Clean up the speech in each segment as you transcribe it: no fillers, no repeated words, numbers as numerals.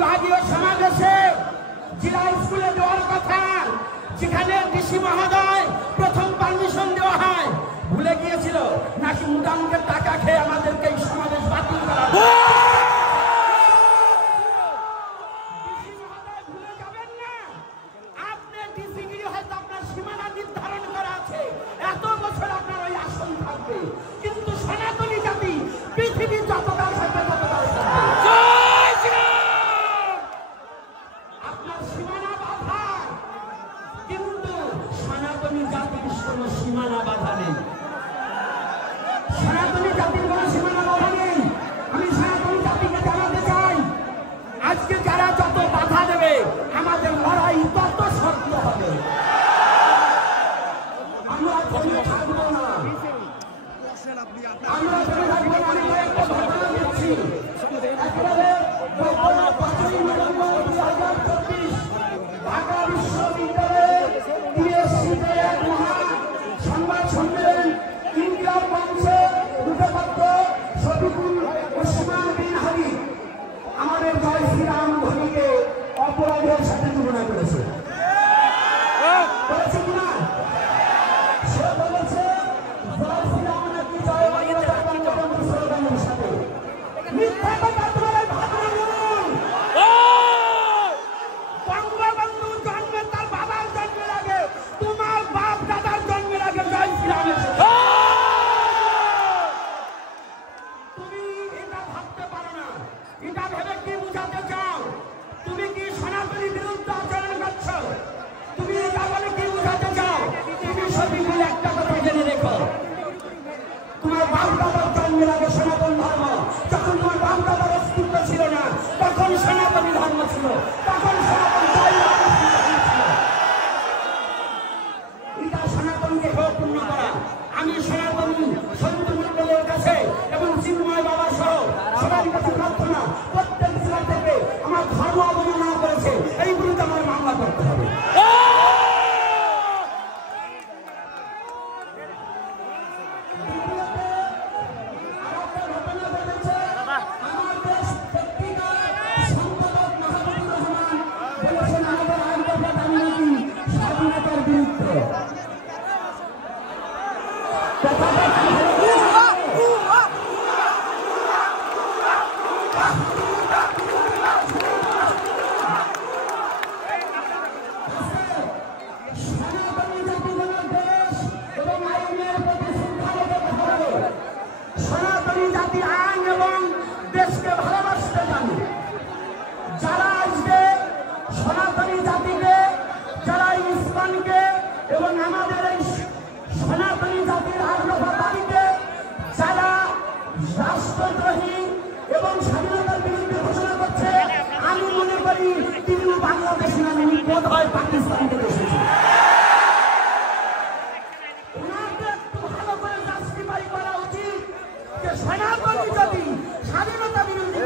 বিভাগীয় সমাবেশে জেলা স্কুলে দেওয়ার কথা, যেখানে ডিসি মহোদয় প্রথম পারমিশন দেওয়া হয়, ভুলে গিয়েছিল নাকি মুদাঙ্কের টাকা খেয়ে আমাদেরকে এই সমাবেশ বাতিল করা। কিন্তু সনাতনী জাতি পৃথিবীর যতকাল থাকবে ততকাল আপনার সীমানা বাধা, কিন্তু সনাতনী জাতির কোন সীমানা বাধা নেই। সনাতনী জাতির কোন সীমানা বাধা নেই। আমি সনাতনী জাতিকে জানাতে চাই, আজকে যারা যত বাধা দেবে আমাদের লড়াই তত শক্ত হবে। আমরা থাকবো না, আমরা আমি একটা ঘটনা দিচ্ছি। একেবারে 5ই নভেম্বর 2024 ঢাকা বিশ্ববিদ্যালয়ের টিএসসিতে এক মহা সংবাদ সম্মেলন ইনকিলাব মঞ্চের মুখপাত্র শফিকুল ওসমান বিন হাবিব আমাদের জয় শ্রীরাম ধ্বনিকে অপরাধের সাথে তুলনা করেছে। কিনা সে বলেছে জয় শ্রীরাম নাকি জয় বাংলার সাথে মিথ্যা কথা। তোমার বঙ্গবন্ধু জন্মে তার বাবার জন্মের আগে, তোমার বাপ দাদার জন্মের আগে জয় শ্রীরামের তুমি এটা ভাবতে পারো না। এটা ভেবে কি বুঝাতে চাও? তুমি কি সনাতনী বিরুদ্ধে আচরণ করছো? তুমি এটা বলে কি বুঝাতে চাও? তুমি সবিগুলো একটা কথা জেনে রেখো, তোমার বাপ দাদার জন্মের আগে সনাতন ধর্ম, যখন তোমার বাপ দাদার অস্তিত্ব ছিল না তখন সনাতনী ধর্ম ছিল, তখন সনাতন এটা সনাতনকে পূর্ণ করা। আমি সনাতনী সন্তু মন্ডলের কাছে এবং চিন্ময় বাবা সহ সবার কাছে প্রার্থনা, প্রত্যেক জেলা থেকে আমার ধর্ম অবমাননা করেছে এই বিরুদ্ধে আমার মামলা করতে হবে। সনাতনী জাতি আইন এবং দেশকে ভালোবাসতে জানে। যারা আজকে সনাতনী জাতিকে, যারা ইসলামকে এবং আমাদের এই সনাতনী জাতির আগ্রহ দাবিকে যারা রাষ্ট্রদ্রোহী এবং স্বাধীনতার বিরুদ্ধে ঘোষণা করছে, আমি মনে করি তিনি বাংলাদেশি না, বোধ হয় পাকিস্তান থেকে এসেছে। সনাতনী জাতি স্বাধীনতা বিরোধী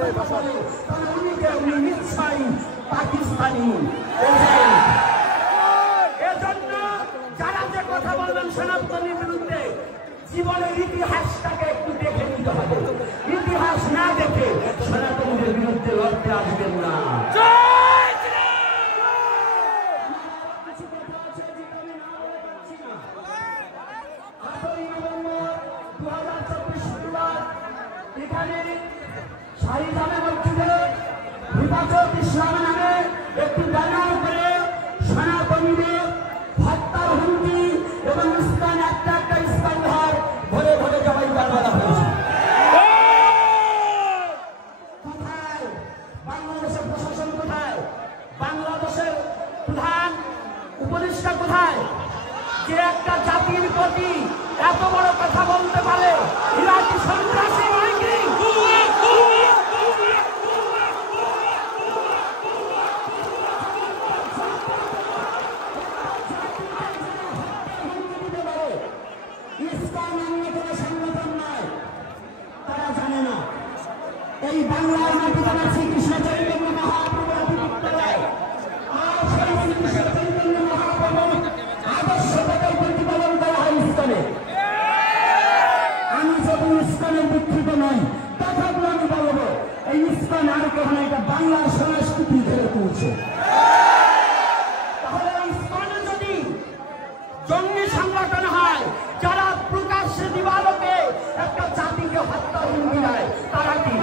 উনি নিশ্চয়ই পাকিস্তানি। এজন্য যারা যে কথা বলবেন সনাতনীর বিরুদ্ধে, জীবনের ইতিহাসটাকে একটু দেখে নিতে হবে। ইতিহাস না দেখে সনাতনীদের বিরুদ্ধে লড়তে আসবেন না। এখানে শাহীজাদা মসজিদে হেফাজত ইসলাম নামে একটি ব্যানার করে সনাতনীদের হত্যার হুমকি এবং ইসলাম একটা ইসলাম ঘর ভরে ভরে জবাই করা হয়েছে। কোথায় বাংলাদেশের প্রশাসন? কোথায় বাংলাদেশের প্রধান উপদেষ্টা? কোথায় যে একটা জাতির প্রতি এত বড় কথা বলতে পারে? এরা কি সন্ত্রাসী নয় কি? ইসলাম অন্য কোনো সংগঠন নয়, তারা জানে না। এই বাংলার মাটিতে শ্রীকৃষ্ণ চৈতন্য মহাপ্রভু অতিরিক্তরায় আর সেই শ্রীকৃষ্ণ চৈতন্য মহাপ্রভু আদর্শটাকে প্রতিপালন করা হয় ইসলামে। আমি যদি ইসলামের ভিত্তিতে করছে। তাহলে ইসকনে যদি জঙ্গি সংগঠন হয়, যারা প্রকাশ্যে দিবালোকে একটা জাতিকে হত্যা হুমকি দেয়, তারা কি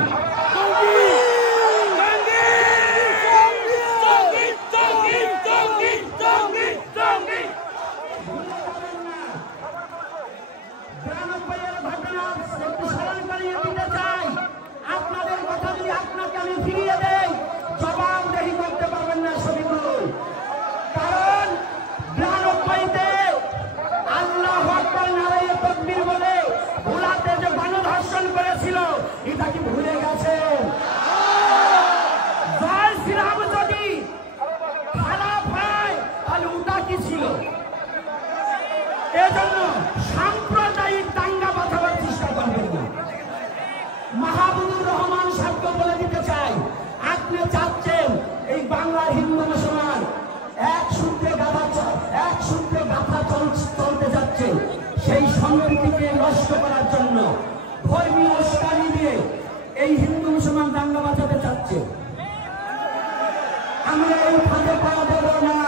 আপনাদের কথা যদি আপনাকে আমি ফিরিয়ে দেই, জবাবদেহি করতে পারবেন না শরীফুল। কারণ 92-তে আল্লাহু আকবার নারায়ে তাকবীর বলে ভোলাতে যে গণধর্ষণ করেছিল, এটা কি ভুলে গেছেন? জয় শ্রীরাম যদি খারাপ হয়, তাহলে ওটা কি ছিল? এজন্য সাম্প্রদায়িক দাঙ্গা বাঁধাবার চেষ্টা করবেন না। মাহবুবুর রহমান সাহেবকে বলে দিতে চাই, আপনি চাচ্ছেন এই বাংলার হিন্দু মুসলমান এক সূত্রে গাথা চলতে যাচ্ছে, সেই সম্প্রীতিকে নষ্ট করার জন্য ধর্মীয় উস্কানি দিয়ে এই হিন্দু মুসলমান দাঙ্গা বাঁচাতে চাচ্ছে। আমরা এই ফাঁদে পা দেব না,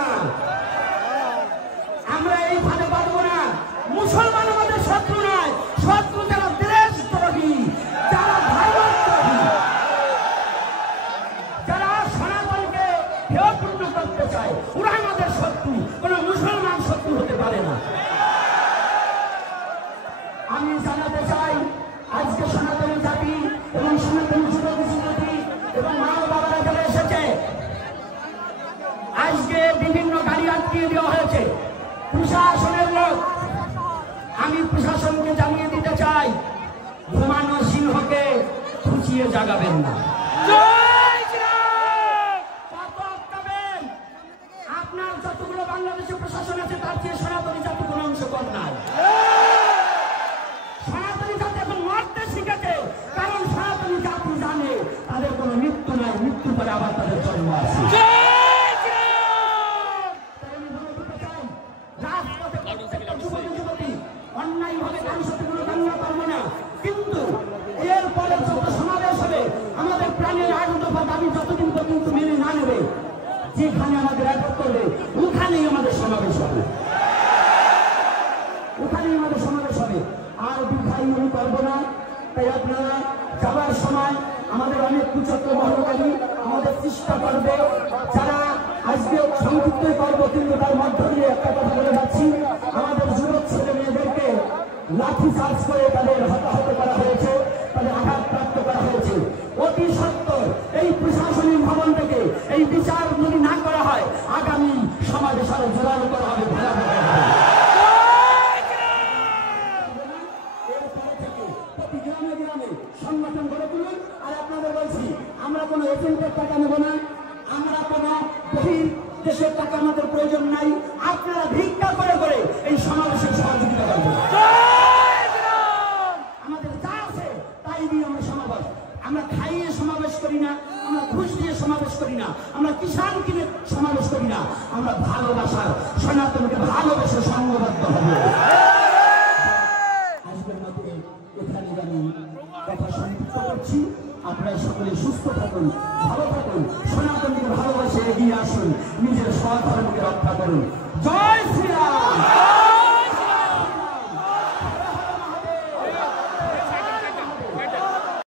আমরা এই ফাঁদে পা দেব না। মুসলমান আমাদের শত্রু নয়, শত্রু যারা দেশদ্রোহী, যারা ভারতদ্রোহী, যারা সনাতনকে হেয়পূর্ণ করতে চায়, ওরা আমাদের শত্রু। কোন মুসলমান শত্রু হতে পারে না। আমি জানাতে চাই, আজকে সনাতনী জাতি এবং সনাতনী যুবক যুবতী এবং মা বাবারা যারা এসেছে, আজকে বিভিন্ন গাড়ি আটকিয়ে দেওয়া হয়েছে প্রশাসনের লোক। আমি প্রশাসনকে জানিয়ে দিতে চাই, ঘুমানো সিংহকে খুঁচিয়ে জাগাবেন না। আপনার যতগুলো বাংলাদেশের প্রশাসন আছে, তার চেয়ে সনাতনী জাতি কোন অংশ কম নাই। সনাতনী জাতি এখন মরতে শিখেছে, কারণ সনাতনী জাতি জানে তাদের কোনো মৃত্যু নাই, মৃত্যু পরে আবার তাদের জন্ম আছে। অন্যায়ভাবে কারোর সাথে কোনো দাঙ্গা করবো না, কিন্তু এরপরে যত সমাবেশ হবে, আমাদের প্রাণের 8 দফা দাবি যতদিন পর্যন্ত মেনে না নেবে, যেখানে আমাদের অ্যাটাক করবে ওখানেই আমাদের সমাবেশ হবে, ওখানেই আমাদের সমাবেশ হবে। আর দীর্ঘায়ু আমি করবো না। তাই আপনারা যাওয়ার সময় আমাদের অনেক কুচক্র মহলকারী আমাদের চেষ্টা করবে, যারা আজকে সংক্ষিপ্তই করবো, কিন্তু তার মধ্য দিয়ে একটা কথা বলে যাচ্ছি, আমাদের যুবক ছেলে মেয়েদেরকে লাঠি চার্জ করে তাদের হতাহত করা হয়েছে, তাদের আঘাতপ্রাপ্ত করা হয়েছে। অতি সত্বর এই প্রশাসনিক ভবন থেকে এই বিচার যদি না করা হয়, আগামী সমাবেশ আরো জোরালো করা হবে, ভয়াবহ হবে। প্রতি গ্রামে গ্রামে সংগঠন গড়ে তুলুন। আর আপনাদের বলছি, আমরা কোনো এজেন্টের টাকা নেব না, আমরা কোনো বহির দেশের টাকা আমাদের প্রয়োজন নাই। আপনারা ভিক্ষা করে করে এই সমাবেশের সহযোগিতা করবেন। আমাদের যা আছে তাই দিয়ে আমরা সমাবেশ, আমরা খাইয়ে সমাবেশ করি না, আমরা ঘুষ দিয়ে সমাবেশ করি না, আমরা কিষাণ কিনে সমাবেশ করি না, আমরা ভালোবাসার সনাতনকে ভালোবেসে সংঘবদ্ধ হব। আজকের মতো এখানে আমি কথা সংযুক্ত করছি। আপনারা সকলে সুস্থ থাকুন, ভালো থাকুন, সনাতনকে ভালোবাসে এগিয়ে আসুন, নিজের স্বধর্মকে রক্ষা করুন। জয় শ্রীরাম।